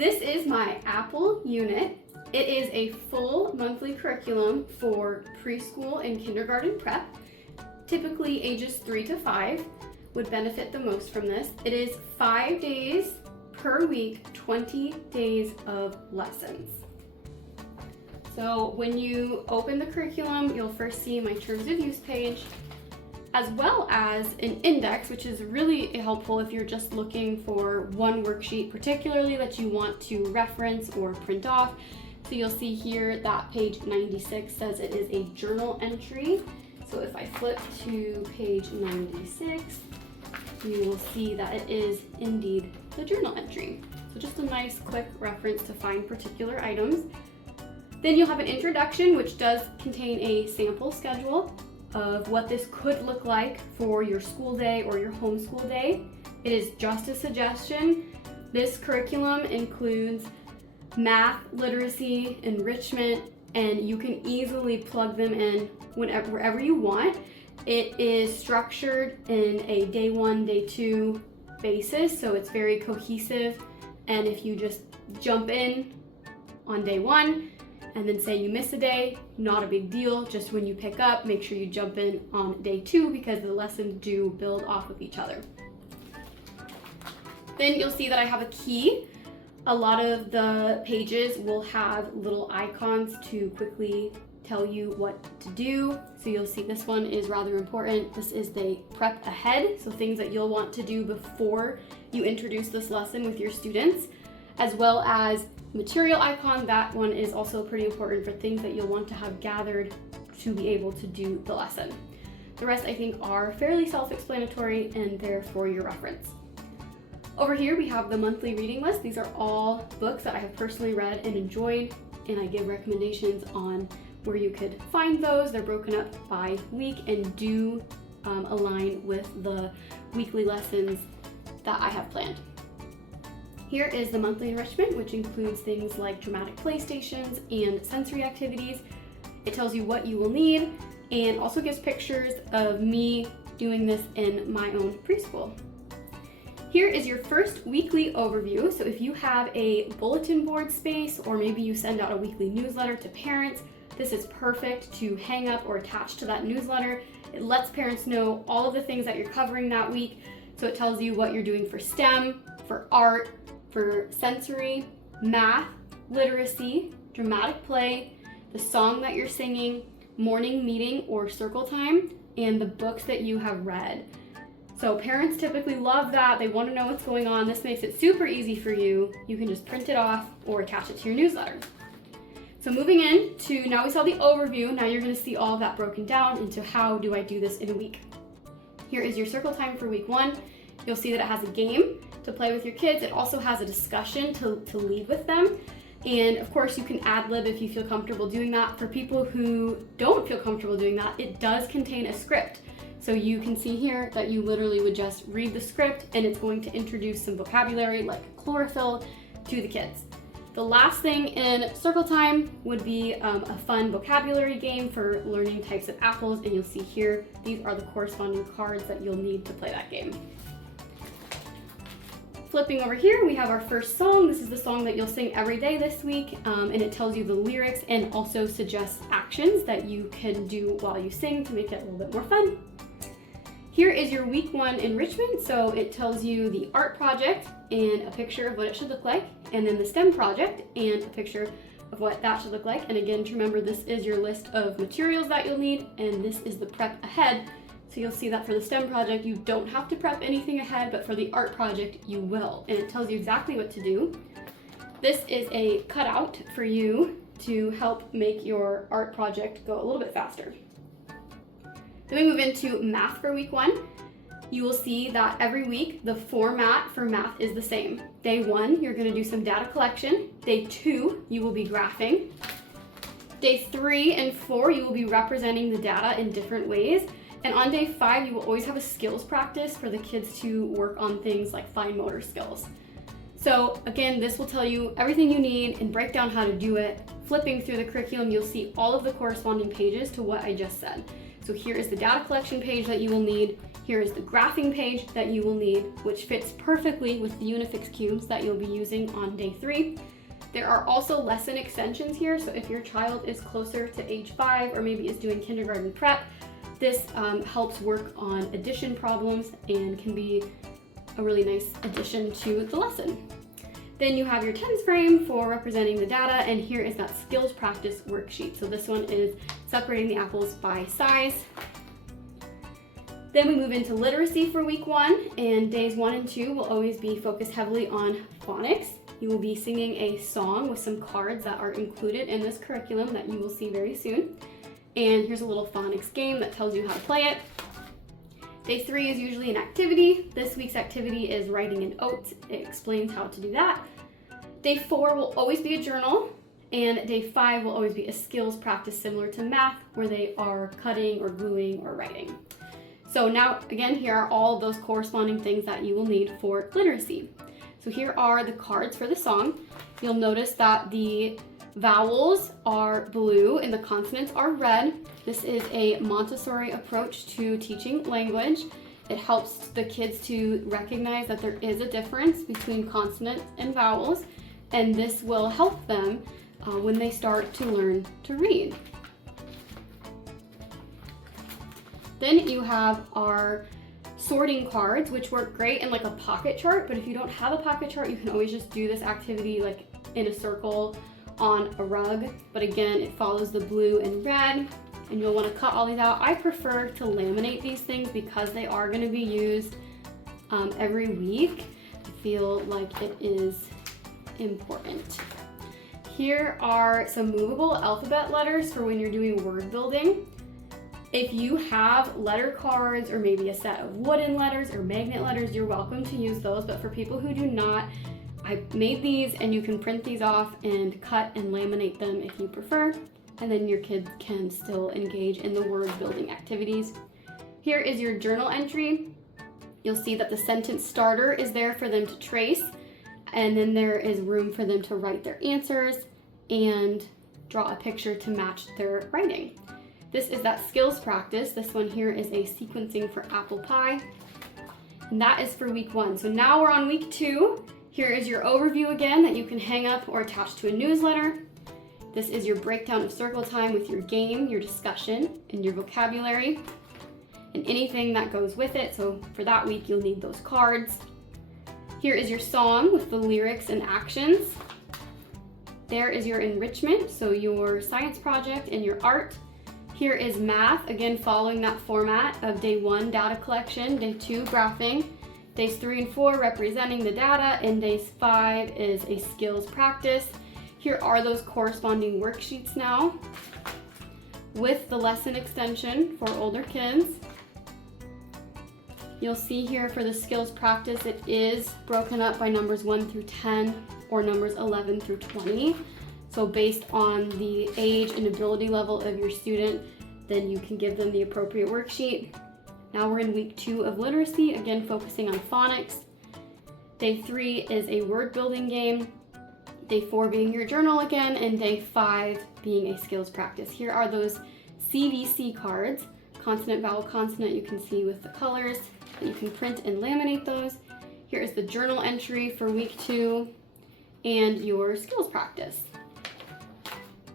This is my Apple unit. It is a full monthly curriculum for preschool and kindergarten prep. Typically ages 3 to 5 would benefit the most from this. It is 5 days per week, 20 days of lessons. So when you open the curriculum, you'll first see my terms of use page, as well as an index, which is really helpful if you're just looking for one worksheet particularly that you want to reference or print off. So you'll see here that page 96 says it is a journal entry. So if I flip to page 96, you will see that it is indeed the journal entry. So just a nice quick reference to find particular items. Then you'll have an introduction, which does contain a sample schedule of what this could look like for your school day or your homeschool day. It is just a suggestion. This curriculum includes math, literacy, enrichment, and you can easily plug them in wherever you want. It is structured in a day 1, day 2 basis, so it's very cohesive. And if you just jump in on day 1, and then say you miss a day, not a big deal. Just when you pick up, make sure you jump in on day 2 because the lessons do build off of each other. Then you'll see that I have a key. A lot of the pages will have little icons to quickly tell you what to do. So you'll see this one is rather important. This is the prep ahead, so things that you'll want to do before you introduce this lesson with your students, as well as material icon. That one is also pretty important for things that you'll want to have gathered to be able to do the lesson. The rest I think are fairly self-explanatory and they're for your reference. Over here we have the monthly reading list. These are all books that I have personally read and enjoyed, and I give recommendations on where you could find those. They're broken up by week and do align with the weekly lessons that I have planned. Here is the monthly enrichment, which includes things like dramatic play stations and sensory activities. It tells you what you will need and also gives pictures of me doing this in my own preschool. Here is your first weekly overview. So if you have a bulletin board space, or maybe you send out a weekly newsletter to parents, this is perfect to hang up or attach to that newsletter. It lets parents know all of the things that you're covering that week. So it tells you what you're doing for STEM, for art, for sensory, math, literacy, dramatic play, the song that you're singing, morning meeting or circle time, and the books that you have read. So parents typically love that. They want to know what's going on. This makes it super easy for you. You can just print it off or attach it to your newsletter. So moving in to, now we saw the overview, now you're going to see all of that broken down into how do I do this in a week. Here is your circle time for week 1. You'll see that it has a game to play with your kids. It also has a discussion to lead with them. And of course you can ad-lib if you feel comfortable doing that. For people who don't feel comfortable doing that, it does contain a script. So you can see here that you literally would just read the script and it's going to introduce some vocabulary like chlorophyll to the kids. The last thing in circle time would be a fun vocabulary game for learning types of apples, and you'll see here, these are the corresponding cards that you'll need to play that game. Flipping over here, we have our first song. This is the song that you'll sing every day this week, and it tells you the lyrics and also suggests actions that you can do while you sing to make it a little bit more fun. Here is your week 1 enrichment. So it tells you the art project and a picture of what it should look like, and then the STEM project and a picture of what that should look like. And again, to remember, this is your list of materials that you'll need, and this is the prep ahead. So you'll see that for the STEM project, you don't have to prep anything ahead, but for the art project, you will. And it tells you exactly what to do. This is a cutout for you to help make your art project go a little bit faster. Then we move into math for week 1. You will see that every week, the format for math is the same. Day 1, you're gonna do some data collection. Day 2, you will be graphing. Day 3 and 4, you will be representing the data in different ways. And on day 5, you will always have a skills practice for the kids to work on things like fine motor skills. So again, this will tell you everything you need and break down how to do it. Flipping through the curriculum, you'll see all of the corresponding pages to what I just said. So here is the data collection page that you will need. Here is the graphing page that you will need, which fits perfectly with the Unifix cubes that you'll be using on day 3. There are also lesson extensions here, so if your child is closer to age 5 or maybe is doing kindergarten prep, this helps work on addition problems and can be a really nice addition to the lesson. Then you have your tens frame for representing the data, and here is that skills practice worksheet. So this one is separating the apples by size. Then we move into literacy for week 1, and days 1 and 2 will always be focused heavily on phonics. You will be singing a song with some cards that are included in this curriculum that you will see very soon. And here's a little phonics game that tells you how to play it. Day 3 is usually an activity. This week's activity is writing an oat. It explains how to do that. Day 4 will always be a journal, and day 5 will always be a skills practice similar to math, where they are cutting or gluing or writing. So now, again, here are all of those corresponding things that you will need for literacy. So here are the cards for the song. You'll notice that the vowels are blue and the consonants are red. This is a Montessori approach to teaching language. It helps the kids to recognize that there is a difference between consonants and vowels, and this will help them when they start to learn to read. Then you have our sorting cards, which work great in like a pocket chart, but if you don't have a pocket chart, you can always just do this activity like in a circle on a rug. But again, it follows the blue and red, and you'll want to cut all these out. I prefer to laminate these things because they are going to be used every week. I feel like it is important. Here are some movable alphabet letters for when you're doing word building. If you have letter cards or maybe a set of wooden letters or magnet letters, you're welcome to use those. But for people who do not, I made these, and you can print these off and cut and laminate them if you prefer. And then your kids can still engage in the word building activities. Here is your journal entry. You'll see that the sentence starter is there for them to trace, and then there is room for them to write their answers and draw a picture to match their writing. This is that skills practice. This one here is a sequencing for apple pie, and that is for week 1. So now we're on week 2. Here is your overview again that you can hang up or attach to a newsletter. This is your breakdown of circle time with your game, your discussion, and your vocabulary, and anything that goes with it. So for that week, you'll need those cards. Here is your song with the lyrics and actions. There is your enrichment, so your science project and your art. Here is math, again following that format of day 1, data collection, day 2, graphing, days 3 and 4 representing the data, and days 5 is a skills practice. Here are those corresponding worksheets now with the lesson extension for older kids. You'll see here for the skills practice, it is broken up by numbers 1 through 10 or numbers 11 through 20. So based on the age and ability level of your student, then you can give them the appropriate worksheet. Now we're in week 2 of literacy, again focusing on phonics. Day 3 is a word building game. Day 4 being your journal again, and day 5 being a skills practice. Here are those CVC cards, consonant, vowel, consonant, you can see with the colors. You can print and laminate those. Here is the journal entry for week 2 and your skills practice.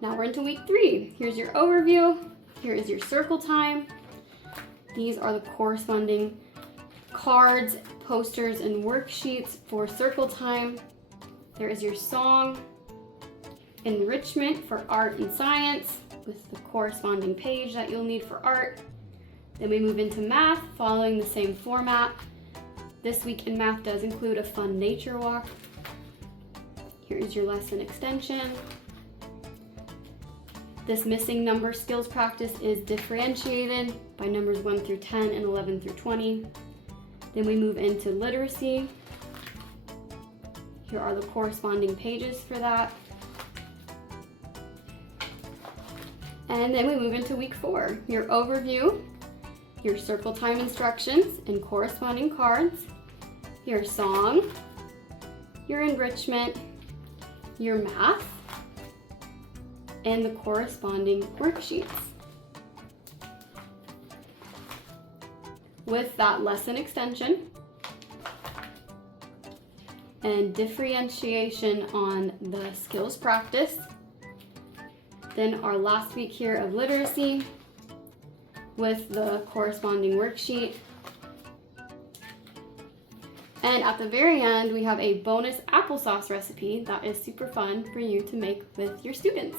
Now we're into week 3. Here's your overview. Here is your circle time. These are the corresponding cards, posters, and worksheets for circle time. There is your song, enrichment for art and science with the corresponding page that you'll need for art. Then we move into math, following the same format. This week in math does include a fun nature walk. Here is your lesson extension. This missing number skills practice is differentiated by numbers 1 through 10 and 11 through 20. Then we move into literacy. Here are the corresponding pages for that. And then we move into week 4, your overview, your circle time instructions and corresponding cards, your song, your enrichment, your math, and the corresponding worksheets. with that lesson extension and differentiation on the skills practice. Then our last week here of literacy with the corresponding worksheet. And at the very end, we have a bonus applesauce recipe that is super fun for you to make with your students.